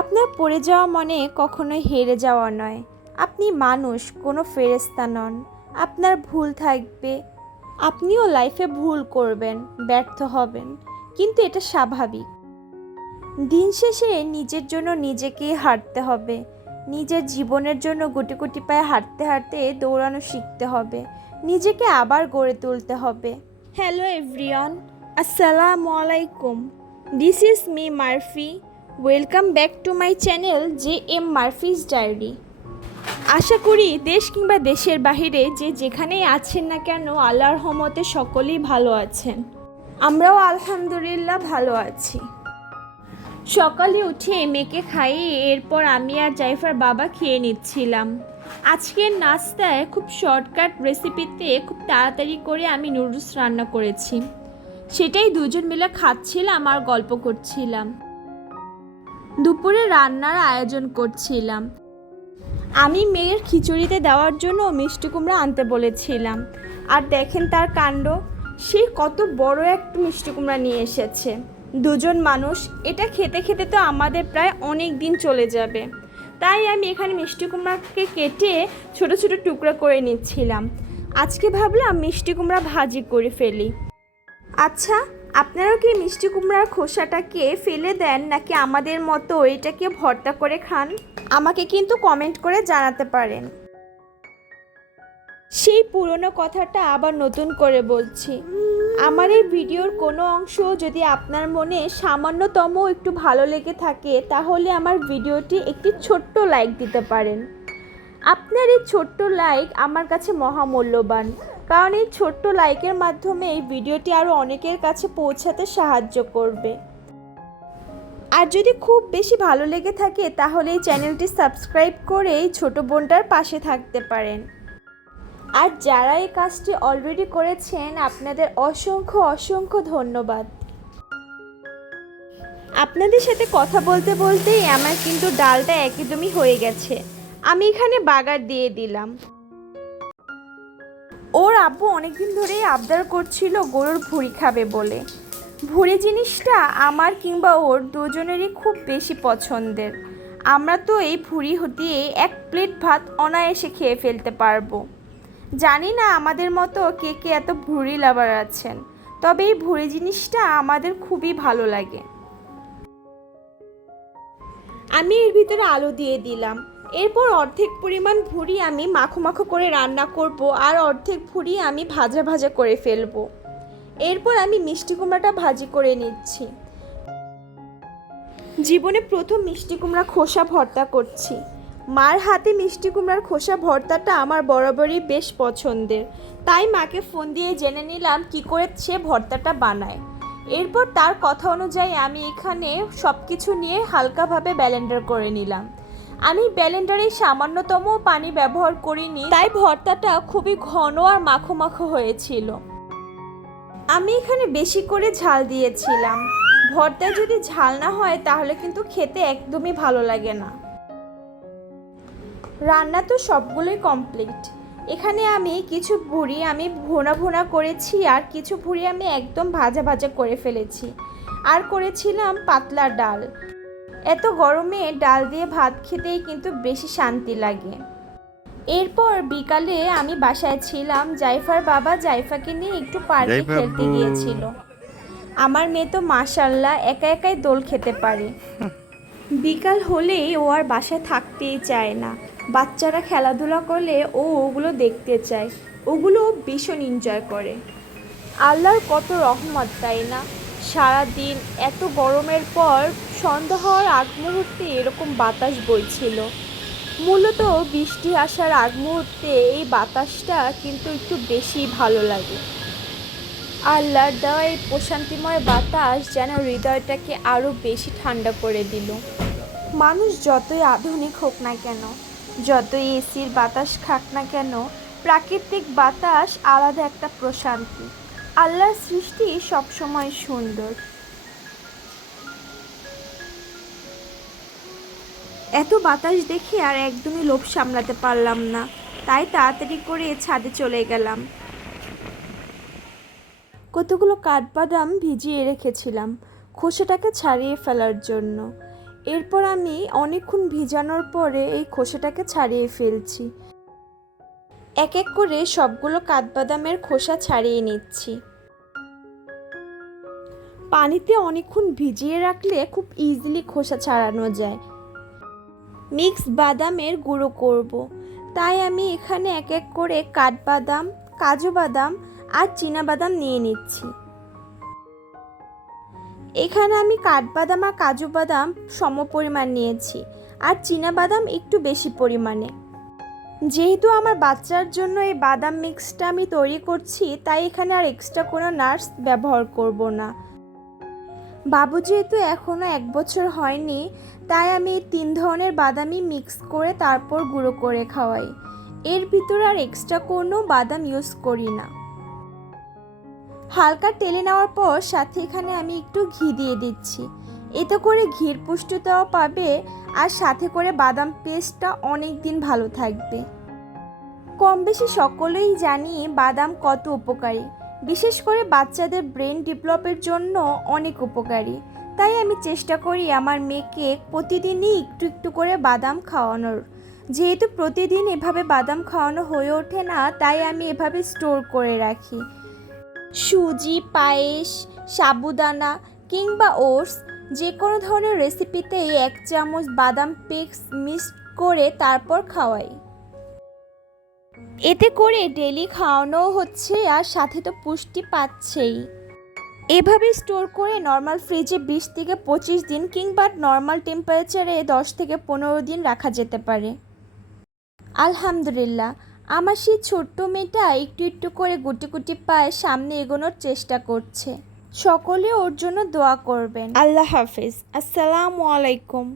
আপনার পড়ে যাওয়া মনে কখনোই হেরে যাওয়া নয়। আপনি মানুষ, কোনো ফেরেশতা নন। আপনার ভুল থাকবে, আপনিও লাইফে ভুল করবেন, ব্যর্থ হবেন, কিন্তু এটা স্বাভাবিক। দিন শেষে নিজের জন্য নিজেকেই হাঁটতে হবে। নিজের জীবনের জন্য গুটি গুটি পায়ে হাঁটতে হাঁটতে দৌড়ানো শিখতে হবে। নিজেকে আবার গড়ে তুলতে হবে। হ্যালো এভরিওয়ান, আসসালামু আলাইকুম। This is me Murphy. Welcome back to my channel JM Murphy's diary. আশা করি দেশ কিংবা দেশের বাহিরে যে যেখানেই আছেন না কেন, আল্লাহর রহমতে সকলেই ভালো আছেন। আমরাও আলহামদুলিল্লাহ ভালো আছি। সকালে উঠে মেয়েকে খাইয়ে এরপর আমি আর জাইফার বাবা খেয়ে নিচ্ছিলাম। আজকের নাস্তায় খুব শর্টকাট রেসিপিতে খুব তাড়াতাড়ি করে আমি নুডলস রান্না করেছি। সেটাই দুজন মিলে খাচ্ছিলাম আর গল্প করছিলাম। দুপুরে রান্নার আয়োজন করছিলাম। আমি মেয়ের খিচুড়িতে দেওয়ার জন্য মিষ্টি কুমড়া আনতে বলেছিলাম, আর দেখেন তার কাণ্ড, সে কত বড় একটা মিষ্টি কুমড়া নিয়ে এসেছে। দুজন মানুষ, এটা খেতে খেতে তো আমাদের প্রায় অনেক দিন চলে যাবে। তাই আমি এখানে মিষ্টি কুমড়াকে কেটে ছোট ছোট টুকরা করে নিচ্ছিলাম। আজকে ভাবলাম মিষ্টি কুমড়া ভাজি করে ফেলি। আচ্ছা, আপনারাও কি মিষ্টি কুমড়ার খোসাটাকে ফেলে দেন, নাকি আমাদের মতো এটাকে ভর্তা করে খান? আমাকে কিন্তু কমেন্ট করে জানাতে পারেন। সেই পুরনো কথাটা আবার নতুন করে বলছি, আমার এই ভিডিওর কোনো অংশ যদি আপনার মনে সামান্যতম একটু ভালো লেগে থাকে, তাহলে আমার ভিডিওটি একটি ছোট্ট লাইক দিতে পারেন। আপনার এই ছোট্ট লাইক আমার কাছে মহামূল্যবান, কারণ এই ছোট্ট লাইকের মাধ্যমে এই ভিডিওটি আরও অনেকের কাছে পৌঁছাতে সাহায্য করবে। আর যদি খুব বেশি ভালো লেগে থাকে, তাহলে এই চ্যানেলটি সাবস্ক্রাইব করে এই ছোটো বোনটার পাশে থাকতে পারেন। আর যারা এই কাজটি অলরেডি করেছেন, আপনাদের অসংখ্য অসংখ্য ধন্যবাদ। আপনাদের সাথে কথা বলতে বলতেই আমার কিন্তু ডালটা একদমই হয়ে গেছে। আমি এখানে বাগার দিয়ে দিলাম। ওর আব্বু অনেকদিন ধরেই আবদার করছিল গরুর ভুঁড়ি খাবে বলে। ভুঁড়ি জিনিসটা আমার কিংবা ওর দুজনেরই খুব বেশি পছন্দের। আমরা তো এই ভুঁড়ি দিয়ে এক প্লেট ভাত অনায়াসে খেয়ে ফেলতে পারবো। জানি না আমাদের মতো কে কে এত ভুঁড়ি লাভার আছেন, তবে এই ভুঁড়ি জিনিসটা আমাদের খুবই ভালো লাগে। আমি এর ভিতরে আলু দিয়ে দিলাম। এরপর অর্ধেক পরিমাণ ভুঁড়ি আমি মাখো মাখো করে রান্না করব, আর অর্ধেক ভুঁড়ি আমি ভাজা ভাজা করে ফেলবো। এরপর আমি মিষ্টি কুমড়াটা ভাজি করে নিচ্ছি। জীবনে প্রথম মিষ্টি কুমড়া খোসা ভর্তা করছি। মার হাতে মিষ্টি কুমড়ার খোসা ভর্তাটা আমার বরাবরই বেশ পছন্দের, তাই মাকে ফোন দিয়ে জেনে নিলাম কি করে সে ভর্তাটা বানায়। এরপর তার কথা অনুযায়ী আমি এখানে সব কিছু নিয়ে হালকাভাবে ব্লেন্ডার করে নিলাম। আমি ব্লেন্ডারে সামান্যতম পানি ব্যবহার করিনি, তাই ভর্তাটা খুবই ঘন আর মাখো মাখো হয়েছিল। আমি এখানে বেশি করে ঝাল দিয়েছিলাম। ভর্তায় যদি ঝাল না হয় তাহলে কিন্তু খেতে একদমই ভালো লাগে না। রান্না তো সবগুলোই কমপ্লিট। এখানে আমি কিছু ভুঁড়ি আমি ভোনা ভোনা করেছি, আর কিছু ভুঁড়ি আমি একদম ভাজা ভাজা করে ফেলেছি, আর করেছিলাম পাতলা ডাল। এত গরমে ডাল দিয়ে ভাত খেতেই কিন্তু বেশি শান্তি লাগে। এরপর বিকালে আমি বাসায় ছিলাম। জাইফার বাবা জাইফাকে নিয়ে একটু পার্কে খেলতে গিয়েছিল। আমার মেয়ে তো মাশাআল্লাহ একা একাই দোল খেতে পারে। বিকাল হলেই ও আর বাসায় থাকতেই চায় না। বাচ্চারা খেলাধুলা করলে ও ওগুলো দেখতে চায়, ওগুলো ও ভীষণ এনজয় করে। আল্লাহর কত রহমত, তাই না? সারাদিন এত গরমের পর সন্ধ্যা হওয়ার আগ মুহূর্তে এরকম বাতাস বইছিল। মূলত বৃষ্টি আসার আগ মুহূর্তে এই বাতাসটা কিন্তু একটু বেশি ভালো লাগে। আল্লাহর দেওয়া এই প্রশান্তিময় বাতাস যেন হৃদয়টাকে আরও বেশি ঠান্ডা করে দিল। মানুষ যতই আধুনিক হোক না কেন, যতই এসির বাতাস খাক না কেন, প্রাকৃতিক বাতাস আলাদা একটা প্রশান্তি। আল্লাহর সৃষ্টি সবসময় সুন্দর। এত বাতাস দেখে আর একদমই লোভ সামলাতে পারলাম না, তাই তাড়াতাড়ি করে ছাদে চলে গেলাম। কতগুলো কাঠবাদাম ভিজিয়ে রেখেছিলাম খোসাটাকে ছাড়িয়ে ফেলার জন্য। এরপর আমি অনেকক্ষণ ভিজানোর পরে এই খোসাটাকে ছাড়িয়ে ফেলছি। এক এক করে সবগুলো কাঠবাদামের খোসা ছাড়িয়ে নিচ্ছি। পানিতে অনেকক্ষণ ভিজিয়ে রাখলে খুব ইজিলি খোসা ছাড়ানো যায়। মিক্স বাদামের গুঁড়ো করব, তাই আমি এখানে এক এক করে কাঠবাদাম, কাজু বাদাম আর চীনাবাদাম নিয়ে নিচ্ছি। এখানে আমি কাঠবাদাম আর কাজু বাদাম সমপরিমাণ নিয়েছি, আর চীনাবাদাম একটু বেশি পরিমাণে। যেহেতু আমার বাচ্চার জন্য এই বাদাম মিক্সটা আমি তৈরি করছি, তাই এখানে আর এক্সট্রা কোনো নাটস ব্যবহার করব না। বাবু যেহেতু এখনও 1 বছর হয়নি, তাই আমি এই 3 ধরনের বাদামই মিক্স করে তারপর গুঁড়ো করে খাওয়াই। এর ভিতরে আর এক্সট্রা কোনো বাদাম ইউজ করি না। হালকা তেলে নেওয়ার পর সাথে এখানে আমি একটু ঘি দিয়ে দিচ্ছি। এতে করে ঘির পুষ্টিটাও পাবে, আর সাথে করে বাদাম পেস্টটা অনেক দিন ভালো থাকবে। কম বেশি সকলেই জানি বাদাম কত উপকারী, বিশেষ করে বাচ্চাদের ব্রেন ডেভেলপের জন্য অনেক উপকারী। তাই আমি চেষ্টা করি আমার মেয়েকে প্রতিদিনই একটু একটু করে বাদাম খাওয়ানোর। যেহেতু প্রতিদিন এভাবে বাদাম খাওয়ানো হয়ে ওঠে না, তাই আমি এভাবে স্টোর করে রাখি। সুজি, পায়েস, সাবুদানা কিংবা ওটস যে কোনো ধরনের রেসিপিতেই 1 চামচ বাদাম পেস্ট মিক্স করে তারপর খাওয়াই। এতে করে ডেলি খাওয়ানোও হচ্ছে, আর সাথে তো পুষ্টি পাচ্ছেই। এভাবে স্টোর করে নর্মাল ফ্রিজে 20 থেকে 25 দিন কিংবা নর্মাল টেম্পারেচারে 10 থেকে 15 দিন রাখা যেতে পারে। আলহামদুলিল্লাহ, আমার সেই ছোট্ট মেয়েটা একটু একটু করে গুটি গুটি পায়ে সামনে এগোনোর চেষ্টা করছে। সকলে ওর জন্য দোয়া করবেন। আল্লাহ হাফেজ। আসসালামু আলাইকুম।